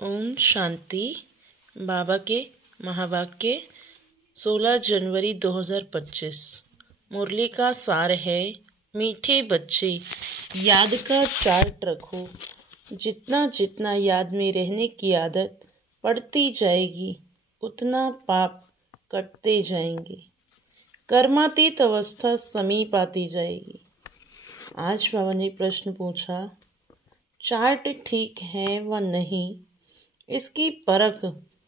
ओम शांति। बाबा के महावाक्य 16 जनवरी 2025। मुरली का सार है, मीठे बच्चे याद का चार्ट रखो। जितना जितना याद में रहने की आदत पड़ती जाएगी उतना पाप कटते जाएंगे, कर्मातीत अवस्था समीप आती जाएगी। आज बाबा ने प्रश्न पूछा, चार्ट ठीक है व नहीं, इसकी परख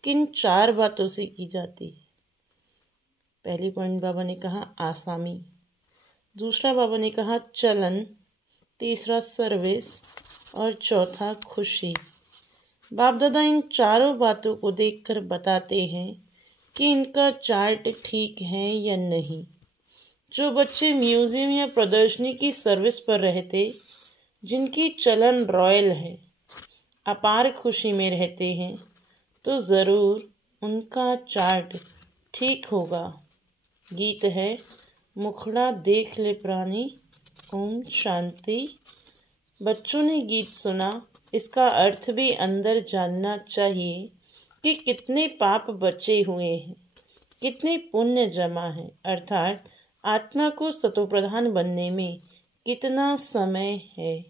किन 4 बातों से की जाती है। पहली पॉइंट बाबा ने कहा आसामी, दूसरा बाबा ने कहा चलन, तीसरा सर्विस और चौथा खुशी। बाप दादा इन चारों बातों को देखकर बताते हैं कि इनका चार्ट ठीक है या नहीं। जो बच्चे म्यूजियम या प्रदर्शनी की सर्विस पर रहते, जिनकी चलन रॉयल है, अपार खुशी में रहते हैं, तो ज़रूर उनका चार्ट ठीक होगा। गीत है, मुखड़ा देख ले प्राणी, ओम शांति। बच्चों ने गीत सुना, इसका अर्थ भी अंदर जानना चाहिए कि कितने पाप बचे हुए हैं, कितने पुण्य जमा हैं, अर्थात आत्मा को सतोप्रधान बनने में कितना समय है,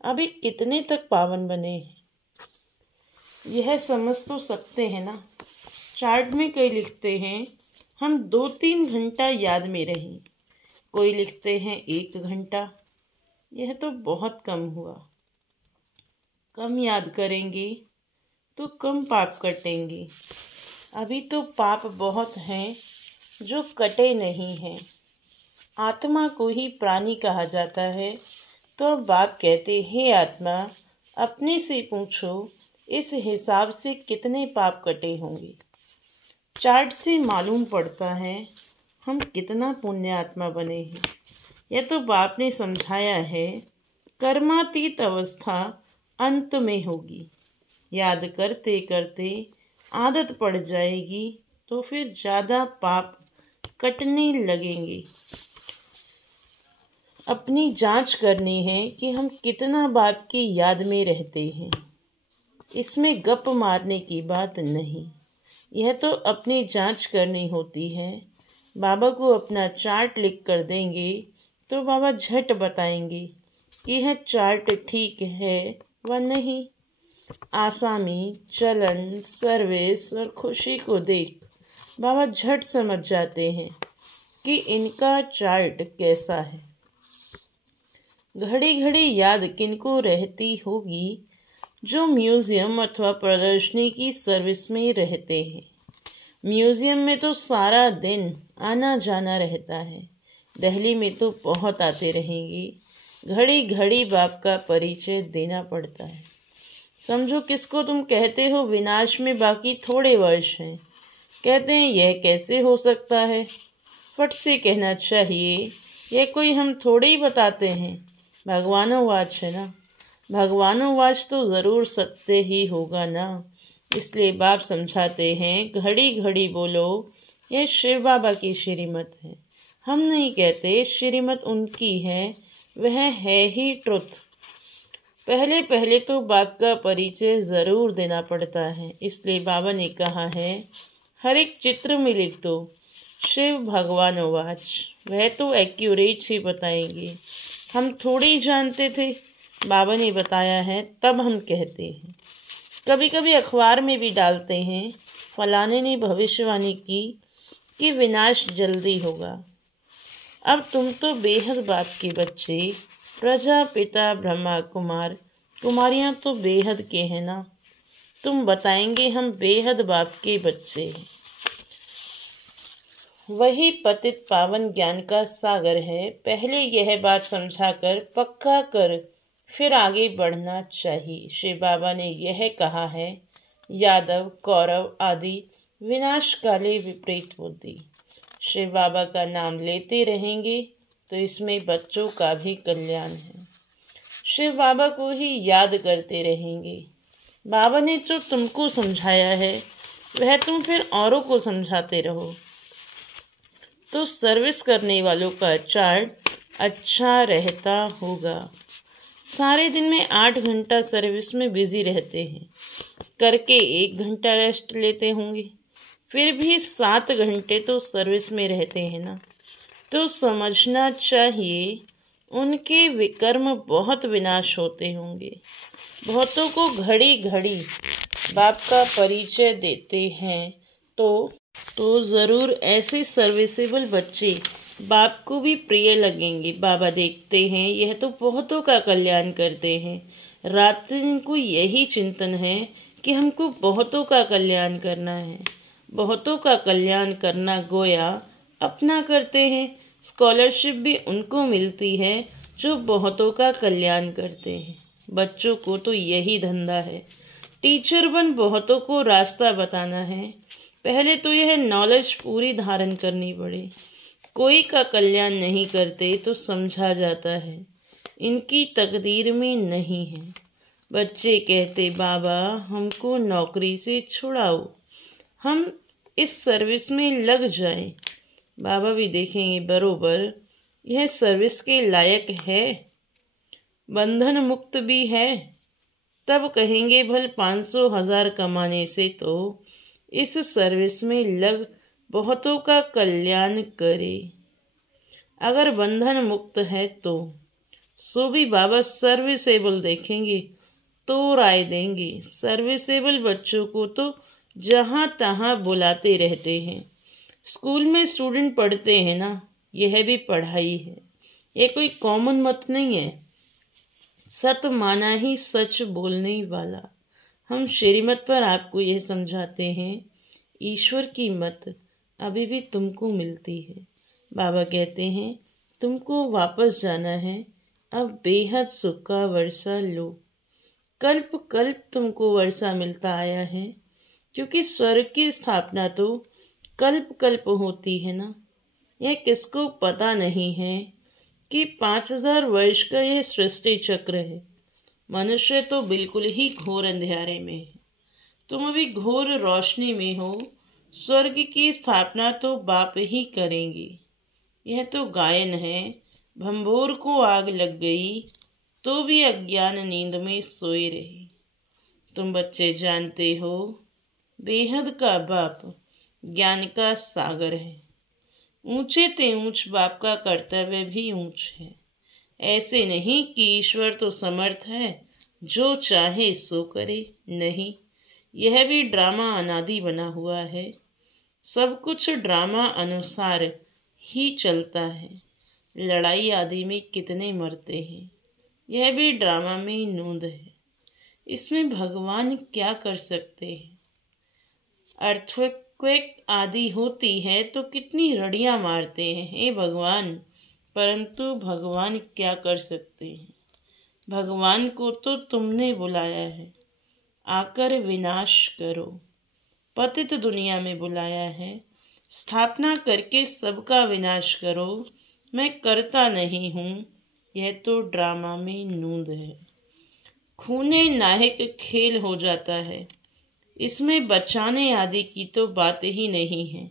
अभी कितने तक पावन बने हैं। यह समझ तो सकते हैं ना। चार्ट में कई लिखते हैं हम 2-3 घंटा याद में रहें, कोई लिखते हैं 1 घंटा। यह तो बहुत कम हुआ। कम याद करेंगे तो कम पाप कटेंगे। अभी तो पाप बहुत हैं जो कटे नहीं हैं। आत्मा को ही प्राणी कहा जाता है, तो अब बाप कहते हे आत्मा, अपने से पूछो इस हिसाब से कितने पाप कटे होंगे। चार्ट से मालूम पड़ता है हम कितना पुण्य आत्मा बने हैं। यह तो बाप ने समझाया है, कर्मातीत अवस्था अंत में होगी। याद करते करते आदत पड़ जाएगी तो फिर ज़्यादा पाप कटने लगेंगे। अपनी जांच करनी है कि हम कितना बाप की याद में रहते हैं। इसमें गप मारने की बात नहीं, यह तो अपनी जांच करनी होती है। बाबा को अपना चार्ट लिख कर देंगे तो बाबा झट बताएंगे कि यह चार्ट ठीक है व नहीं। आसामी, चलन, सर्विस और खुशी को देख बाबा झट समझ जाते हैं कि इनका चार्ट कैसा है। घड़ी घड़ी याद किनको रहती होगी जो म्यूज़ियम अथवा प्रदर्शनी की सर्विस में रहते हैं। म्यूज़ियम में तो सारा दिन आना जाना रहता है, दिल्ली में तो बहुत आते रहेंगे। घड़ी घड़ी बाप का परिचय देना पड़ता है। समझो किसको तुम कहते हो विनाश में बाकी थोड़े वर्ष हैं, कहते हैं यह कैसे हो सकता है। फट से कहना चाहिए यह कोई हम थोड़े ही बताते हैं, भगवानोवाच है ना। भगवानोवाच तो ज़रूर सत्य ही होगा ना। इसलिए बाप समझाते हैं घड़ी घड़ी बोलो, यह शिव बाबा की श्रीमत है। हम नहीं कहते, श्रीमत उनकी है, वह है ही ट्रुथ। पहले पहले तो बाप का परिचय ज़रूर देना पड़ता है। इसलिए बाबा ने कहा है हर एक चित्र में लिख दो शिव भगवानोवाच, वह तो एक्यूरेट ही बताएंगे। हम थोड़ी ही जानते थे, बाबा ने बताया है तब हम कहते हैं। कभी कभी अखबार में भी डालते हैं फलाने ने भविष्यवाणी की कि विनाश जल्दी होगा। अब तुम तो बेहद बाप के बच्चे, प्रजापिता ब्रह्मा कुमार कुमारियाँ तो बेहद के हैं ना। तुम बताएंगे हम बेहद बाप के बच्चे हैं। वही पतित पावन ज्ञान का सागर है। पहले यह बात समझाकर पक्का कर फिर आगे बढ़ना चाहिए। श्री बाबा ने यह कहा है, यादव कौरव आदि विनाश काले विपरीत बुद्धि। श्री बाबा का नाम लेते रहेंगे तो इसमें बच्चों का भी कल्याण है। शिव बाबा को ही याद करते रहेंगे। बाबा ने जो तुमको समझाया है वह तुम फिर औरों को समझाते रहो, तो सर्विस करने वालों का चार्ट अच्छा रहता होगा। सारे दिन में 8 घंटा सर्विस में बिजी रहते हैं, करके 1 घंटा रेस्ट लेते होंगे, फिर भी 7 घंटे तो सर्विस में रहते हैं ना। तो समझना चाहिए उनके विकर्म बहुत विनाश होते होंगे। बहुतों को घड़ी घड़ी बाप का परिचय देते हैं तो ज़रूर ऐसे सर्विसेबल बच्चे बाप को भी प्रिय लगेंगे। बाबा देखते हैं यह तो बहुतों का कल्याण करते हैं। रात दिन को यही चिंतन है कि हमको बहुतों का कल्याण करना है। बहुतों का कल्याण करना गोया अपना करते हैं। स्कॉलरशिप भी उनको मिलती है जो बहुतों का कल्याण करते हैं। बच्चों को तो यही धंधा है। टीचर बन बहुतों को रास्ता बताना है। पहले तो यह नॉलेज पूरी धारण करनी पड़े। कोई का कल्याण नहीं करते तो समझा जाता है इनकी तकदीर में नहीं है। बच्चे कहते बाबा हमको नौकरी से छुड़ाओ, हम इस सर्विस में लग जाएं। बाबा भी देखेंगे बरोबर यह सर्विस के लायक है, बंधन मुक्त भी है। तब कहेंगे भल 500,000 कमाने से तो इस सर्विस में लग बहुतों का कल्याण करे। अगर बंधन मुक्त है तो सो भी बाबा सर्विसेबल देखेंगे तो राय देंगे। सर्विसेबल बच्चों को तो जहाँ तहाँ बुलाते रहते हैं। स्कूल में स्टूडेंट पढ़ते हैं ना, यह भी पढ़ाई है, यह कोई कॉमन मत नहीं है। सत माना ही सच बोलने वाला। हम श्रीमत पर आपको यह समझाते हैं ईश्वर की मत अभी भी तुमको मिलती है। बाबा कहते हैं तुमको वापस जाना है, अब बेहद सुख का वर्षा लो। कल्प कल्प तुमको वर्षा मिलता आया है, क्योंकि स्वर्ग की स्थापना तो कल्प कल्प होती है ना। यह किसको पता नहीं है कि 5,000 वर्ष का यह सृष्टि चक्र है। मनुष्य तो बिल्कुल ही घोर अंधेरे में है, तुम अभी घोर रोशनी में हो। स्वर्ग की स्थापना तो बाप ही करेंगे। यह तो गायन है, भंभोर को आग लग गई तो भी अज्ञान नींद में सोए रहे। तुम बच्चे जानते हो बेहद का बाप ज्ञान का सागर है। ऊंचे ते ऊंच बाप का कर्तव्य भी ऊंच है। ऐसे नहीं कि ईश्वर तो समर्थ है, जो चाहे सो करे। नहीं, यह भी ड्रामा अनादि बना हुआ है। सब कुछ ड्रामा अनुसार ही चलता है। लड़ाई आदि में कितने मरते हैं, यह भी ड्रामा में नूंद है। इसमें भगवान क्या कर सकते हैं। अर्थक्वेक आदि होती है तो कितनी रड़ियां मारते हैं हे भगवान, परंतु भगवान क्या कर सकते हैं। भगवान को तो तुमने बुलाया है, आकर विनाश करो। पतित दुनिया में बुलाया है, स्थापना करके सबका विनाश करो। मैं करता नहीं हूँ, यह तो ड्रामा में नूंद है। खूने नाहक खेल हो जाता है, इसमें बचाने आदि की तो बात ही नहीं है।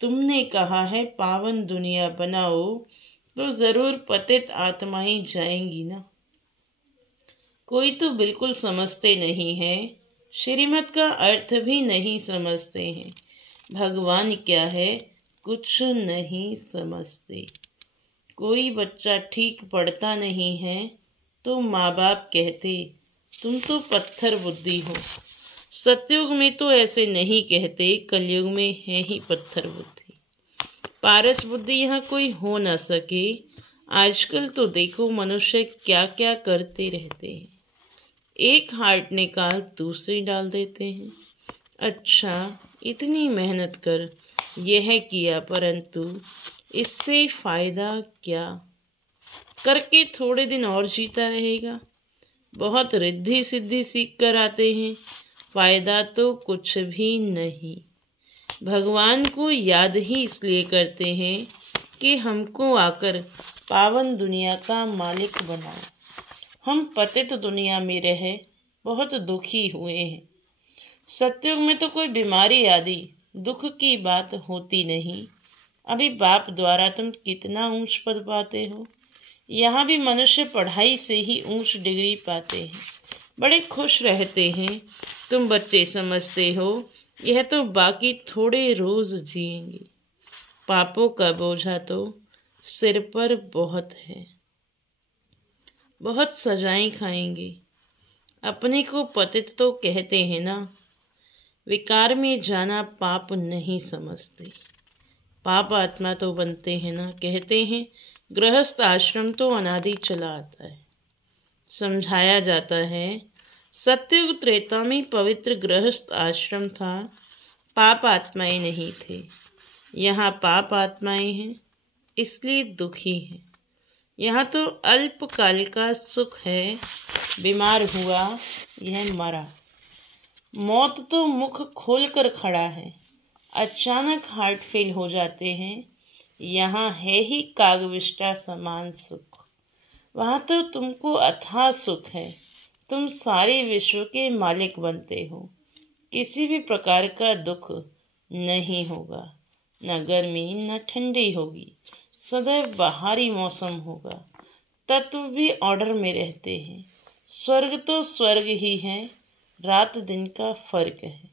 तुमने कहा है पावन दुनिया बनाओ, तो जरूर पतित आत्माएं जाएंगी ना। कोई तो बिल्कुल समझते नहीं है, श्रीमत का अर्थ भी नहीं समझते हैं। भगवान क्या है कुछ नहीं समझते। कोई बच्चा ठीक पढ़ता नहीं है तो माँ बाप कहते तुम तो पत्थर बुद्धि हो। सतयुग में तो ऐसे नहीं कहते, कलयुग में है ही पत्थर बुद्धि। पारस बुद्धि यहाँ कोई हो ना सके। आजकल तो देखो मनुष्य क्या क्या करते रहते हैं। एक हार्ट निकाल दूसरी डाल देते हैं। अच्छा, इतनी मेहनत कर यह किया, परंतु इससे फायदा क्या। करके थोड़े दिन और जीता रहेगा। बहुत रिद्धि सिद्धि सीख कर आते हैं, फायदा तो कुछ भी नहीं। भगवान को याद ही इसलिए करते हैं कि हमको आकर पावन दुनिया का मालिक बनाए। हम पतित दुनिया में रहे बहुत दुखी हुए हैं। सतयुग में तो कोई बीमारी आदि दुख की बात होती नहीं। अभी बाप द्वारा तुम कितना ऊंच पद पाते हो। यहाँ भी मनुष्य पढ़ाई से ही ऊंच डिग्री पाते हैं। बड़े खुश रहते हैं। तुम बच्चे समझते हो यह तो बाकी थोड़े रोज जिएंगे। पापों का बोझा तो सिर पर बहुत है, बहुत सजाएं खाएंगे। अपने को पतित तो कहते हैं ना, विकार में जाना पाप नहीं समझते। पाप आत्मा तो बनते हैं ना। कहते हैं गृहस्थ आश्रम तो अनादि चला आता है। समझाया जाता है सत्ययुग त्रेता में पवित्र गृहस्थ आश्रम था, पाप आत्माएं नहीं थे। यहाँ पाप आत्माएं हैं इसलिए दुखी हैं। यहाँ तो अल्पकाल का सुख है, बीमार हुआ यह मरा। मौत तो मुख खोलकर खड़ा है, अचानक हार्ट फेल हो जाते हैं। यहाँ है ही कागविष्टा समान सुख। वहाँ तो तुमको अथाह सुख है, तुम सारे विश्व के मालिक बनते हो। किसी भी प्रकार का दुख नहीं होगा, न गर्मी न ठंडी होगी, सदैव बाहरी मौसम होगा। तत्व भी ऑर्डर में रहते हैं। स्वर्ग तो स्वर्ग ही है, रात दिन का फर्क है।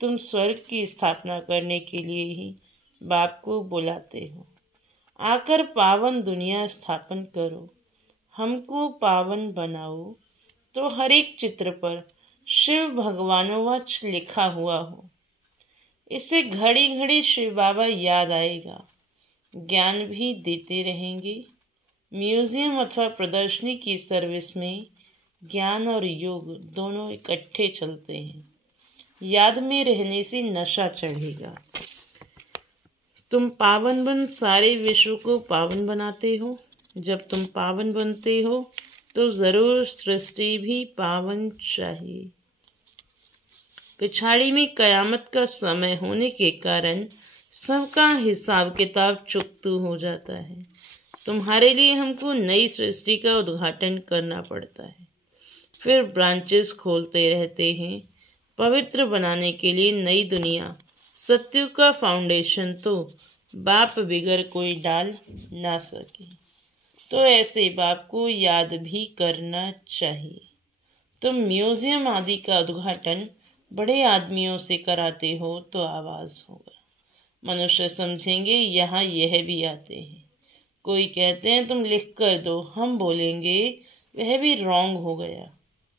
तुम स्वर्ग की स्थापना करने के लिए ही बाप को बुलाते हो। आकर पावन दुनिया स्थापन करो, हमको पावन बनाओ। तो हर एक चित्र पर शिव भगवानोवच लिखा हुआ हो। इससे घड़ी घड़ी शिव बाबा याद आएगा। ज्ञान भी देते रहेंगे। म्यूजियम अथवा प्रदर्शनी की सर्विस में ज्ञान और योग दोनों इकट्ठे चलते हैं। याद में रहने से नशा चढ़ेगा। तुम पावन बन सारे विश्व को पावन बनाते हो। जब तुम पावन बनते हो तो जरूर सृष्टि भी पावन चाहिए। पिछाड़ी में कयामत का समय होने के कारण सबका हिसाब किताब चुकतू हो जाता है। तुम्हारे लिए हमको नई सृष्टि का उद्घाटन करना पड़ता है। फिर ब्रांचेस खोलते रहते हैं पवित्र बनाने के लिए नई दुनिया। सत्य का फाउंडेशन तो बाप बिगर कोई डाल ना सके, तो ऐसे बाप को याद भी करना चाहिए। तुम म्यूजियम आदि का उद्घाटन बड़े आदमियों से कराते हो तो आवाज होगा। मनुष्य समझेंगे यहाँ यह भी आते हैं। कोई कहते हैं तुम लिख कर दो, हम बोलेंगे वह भी रॉन्ग हो गया।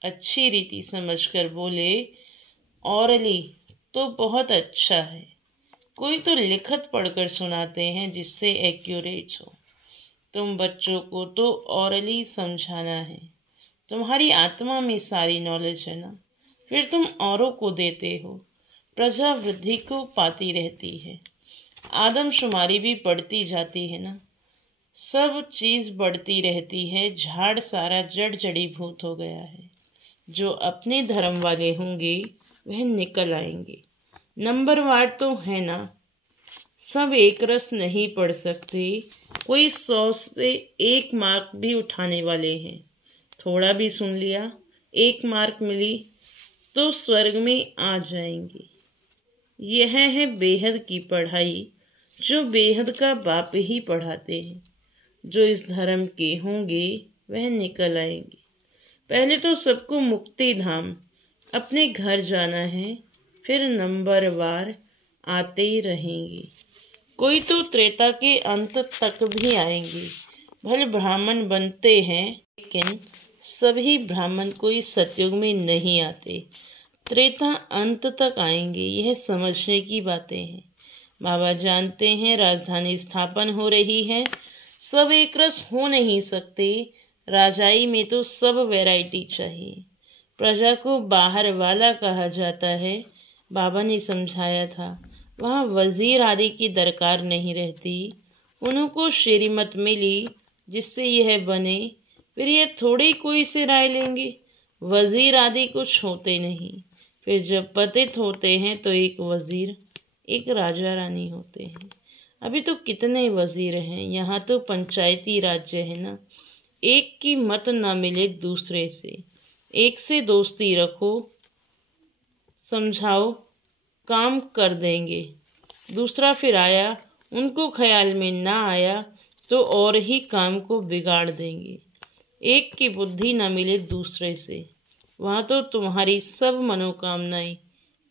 अच्छी रीति समझकर बोले औरली तो बहुत अच्छा है। कोई तो लिखत पढ़कर सुनाते हैं जिससे एक्यूरेट हो। तुम बच्चों को तो औरली समझाना है। तुम्हारी आत्मा में सारी नॉलेज है ना, फिर तुम औरों को देते हो। प्रजा वृद्धि को पाती रहती है, आदमशुमारी भी बढ़ती जाती है ना। सब चीज बढ़ती रहती है। झाड़ सारा जड़ जड़ीभूत हो गया है। जो अपने धर्म वाले होंगे वह निकल आएंगे। नंबरवार तो है ना, सब एक रस नहीं पढ़ सकते। कोई 100 से 1 मार्क भी उठाने वाले हैं। थोड़ा भी सुन लिया, 1 मार्क मिली तो स्वर्ग में आ जाएंगे। यह है बेहद की पढ़ाई, जो बेहद का बाप ही पढ़ाते हैं। जो इस धर्म के होंगे वह निकल आएंगे। पहले तो सबको मुक्ति धाम अपने घर जाना है, फिर नंबरवार आते रहेंगे। कोई तो त्रेता के अंत तक भी आएंगे। भले ब्राह्मण बनते हैं, लेकिन सभी ब्राह्मण कोई सतयुग में नहीं आते। त्रेता अंत तक आएंगे, यह समझने की बातें हैं। बाबा जानते हैं राजधानी स्थापन हो रही है। सब एक रस हो नहीं सकते। राजाई में तो सब वैरायटी चाहिए। प्रजा को बाहर वाला कहा जाता है। बाबा ने समझाया था वहाँ वजीर आदि की दरकार नहीं रहती। उनको श्रीमत मिली जिससे यह बने, फिर यह थोड़ी कोई से राय लेंगे। वजीर आदि कुछ होते नहीं। फिर जब पतित होते हैं तो एक वजीर एक राजा रानी होते हैं। अभी तो कितने वजीर हैं। यहाँ तो पंचायती राज्य है ना। एक की मत ना मिले दूसरे से, एक से दोस्ती रखो, समझाओ, काम कर देंगे। दूसरा फिर आया, उनको ख्याल में ना आया तो और ही काम को बिगाड़ देंगे। एक की बुद्धि ना मिले दूसरे से, वहाँ तो तुम्हारी सब मनोकामनाएं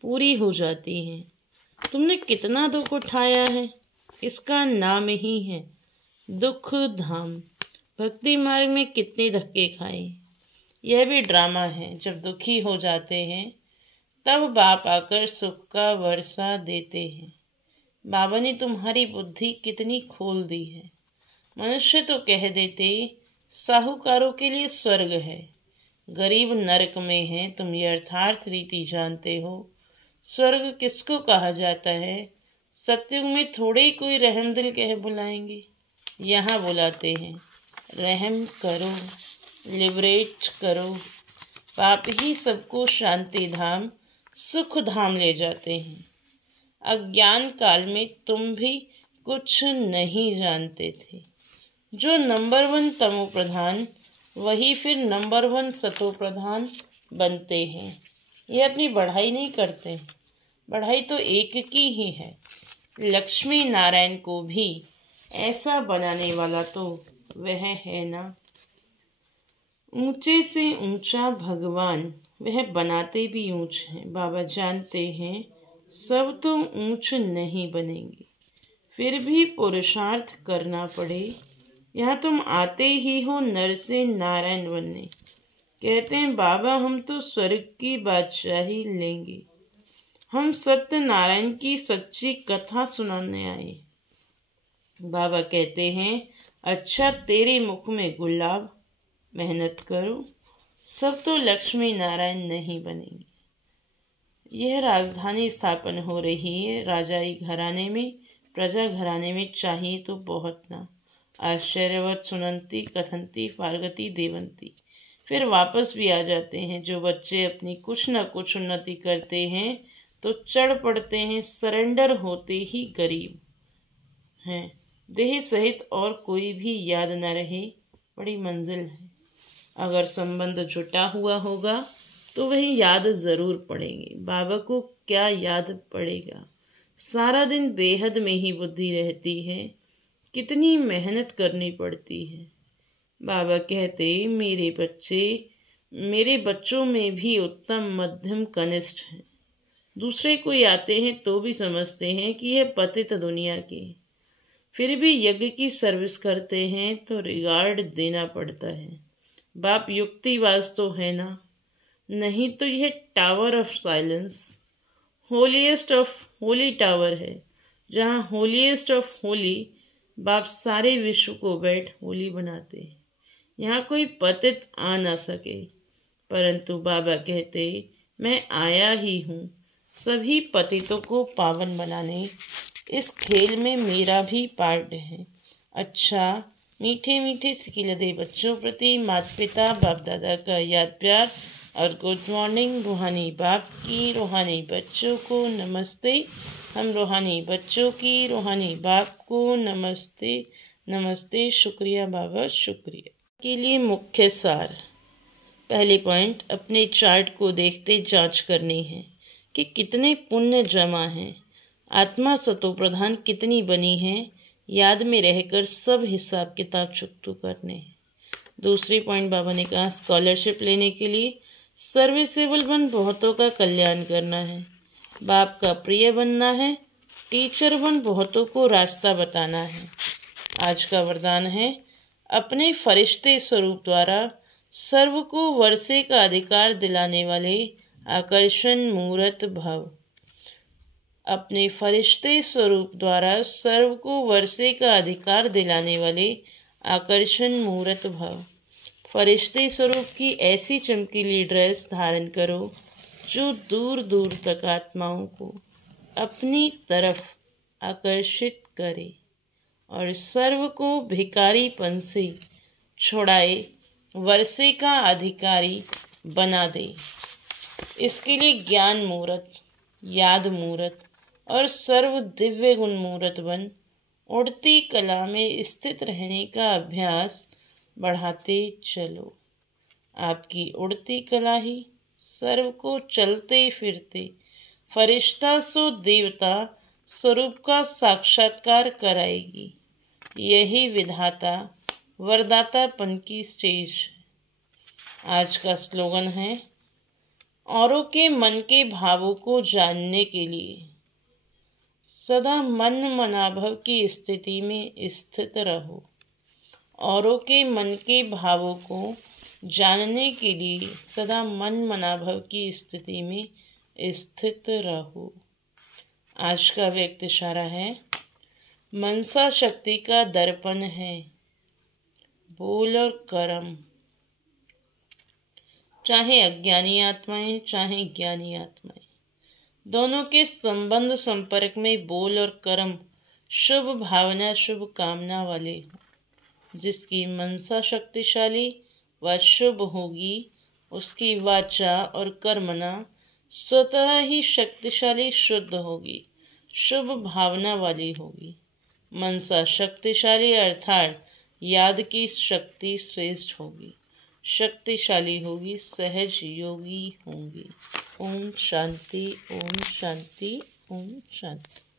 पूरी हो जाती हैं। तुमने कितना दुख उठाया है, इसका नाम ही है दुख धाम। भक्ति मार्ग में कितने धक्के खाए। यह भी ड्रामा है। जब दुखी हो जाते हैं तब बाप आकर सुख का वर्षा देते हैं। बाबा ने तुम्हारी बुद्धि कितनी खोल दी है। मनुष्य तो कह देते साहूकारों के लिए स्वर्ग है, गरीब नरक में है। तुम यथार्थ रीति जानते हो। स्वर्ग किसको कहा जाता है? सत्युग में थोड़े ही कोई रहमदिल कह बुलाएंगे। यहाँ बुलाते हैं रहम करो, लिबरेट करो। पाप ही सबको शांति धाम सुख धाम ले जाते हैं। अज्ञान काल में तुम भी कुछ नहीं जानते थे। जो नंबर 1 तमो प्रधान वही फिर नंबर 1 सतो प्रधान बनते हैं। ये अपनी बढ़ाई नहीं करते, बढ़ाई तो एक की ही है। लक्ष्मी नारायण को भी ऐसा बनाने वाला तो वह है ना। ऊंचे से ऊंचा भगवान, वह बनाते भी ऊंच हैं। बाबा जानते हैं सब तो ऊंच नहीं बनेंगे, फिर भी पुरुषार्थ करना पड़े। यहाँ तुम आते ही हो नर से नारायण बनने। कहते हैं बाबा हम तो स्वर्ग की बादशाही लेंगे। हम सत्यनारायण की सच्ची कथा सुनाने आए। बाबा कहते हैं अच्छा तेरे मुख में गुलाब, मेहनत करो, सब तो लक्ष्मी नारायण नहीं बनेंगे। यह राजधानी स्थापन हो रही है राजाई घराने में, प्रजा घराने में। चाहिए तो बहुत ना। आश्चर्यवत सुनंती कथंती पार्वती देवंती। फिर वापस भी आ जाते हैं। जो बच्चे अपनी कुछ न कुछ उन्नति करते हैं तो चढ़ पड़ते हैं। सरेंडर होते ही गरीब हैं। देह सहित और कोई भी याद न रहे, बड़ी मंजिल है। अगर संबंध जुटा हुआ होगा तो वही याद जरूर पड़ेंगे। बाबा को क्या याद पड़ेगा। सारा दिन बेहद में ही बुद्धि रहती है। कितनी मेहनत करनी पड़ती है। बाबा कहते मेरे बच्चों में भी उत्तम मध्यम कनिष्ठ हैं। दूसरे कोई आते हैं तो भी समझते हैं कि यह पतित दुनिया के, फिर भी यज्ञ की सर्विस करते हैं तो रिगार्ड देना पड़ता है। बाप युक्तिवाज तो है ना, नहीं तो यह tower of silence holiest of Holi tower है, जहाँ होलीएस्ट ऑफ होली बाप सारे विश्व को बैठ होली बनाते हैं। यहाँ कोई पतित आ ना सके, परंतु बाबा कहते मैं आया ही हूँ सभी पतितों को पावन बनाने। इस खेल में मेरा भी पार्ट है। अच्छा मीठे मीठे सिकिलदे बच्चों प्रति माता पिता बाप दादा का याद प्यार और गुड मॉर्निंग। रूहानी बाप की रूहानी बच्चों को नमस्ते। हम रूहानी बच्चों की रूहानी बाप को नमस्ते नमस्ते। शुक्रिया बाबा शुक्रिया। के लिए मुख्य सार। पहले पॉइंट, अपने चार्ट को देखते जांच करनी है कि कितने पुण्य जमा हैं। आत्मा सतो प्रधान कितनी बनी है, याद में रहकर सब हिसाब किताब चुकतू करने हैं। दूसरी पॉइंट बाबा ने कहा स्कॉलरशिप लेने के लिए सर्विसेबल बन बहुतों का कल्याण करना है। बाप का प्रिय बनना है। टीचर बन बहुतों को रास्ता बताना है। आज का वरदान है अपने फरिश्ते स्वरूप द्वारा सर्व को वर्षे का अधिकार दिलाने वाले आकर्षण मूर्त भव। अपने फरिश्ते स्वरूप द्वारा सर्व को वर्षे का अधिकार दिलाने वाले आकर्षण मूर्त भव। फरिश्ते स्वरूप की ऐसी चमकीली ड्रेस धारण करो जो दूर दूर तक आत्माओं को अपनी तरफ आकर्षित करे और सर्व को भिखारीपन से छुड़ाए वर्षे का अधिकारी बना दे। इसके लिए ज्ञान मूर्त, याद मूर्त और सर्व दिव्य गुण मूर्त बन उड़ती कला में स्थित रहने का अभ्यास बढ़ाते चलो। आपकी उड़ती कला ही सर्व को चलते फिरते फरिश्ता सो देवता स्वरूप का साक्षात्कार कराएगी। यही विधाता वरदातापन की स्टेज। आज का स्लोगन है औरों के मन के भावों को जानने के लिए सदा मन मनाभव की स्थिति में स्थित रहो। औरों के मन के भावों को जानने के लिए सदा मन मनाभव की स्थिति में स्थित रहो। आज का व्यक्त इशारा है, मनसा शक्ति का दर्पण है, बोल और कर्म। चाहे अज्ञानी आत्माएं चाहे ज्ञानी आत्माएं, दोनों के संबंध संपर्क में बोल और कर्म शुभ भावना शुभ कामना वाले हों। जिसकी मनसा शक्तिशाली व शुभ होगी, उसकी वाचा और कर्मना स्वतः ही शक्तिशाली शुद्ध होगी, शुभ भावना वाली होगी। मनसा शक्तिशाली अर्थात याद की शक्ति श्रेष्ठ होगी, शक्तिशाली होगी, सहज योगी होंगी। ओम शांति, ओम शांति, ओम शांति।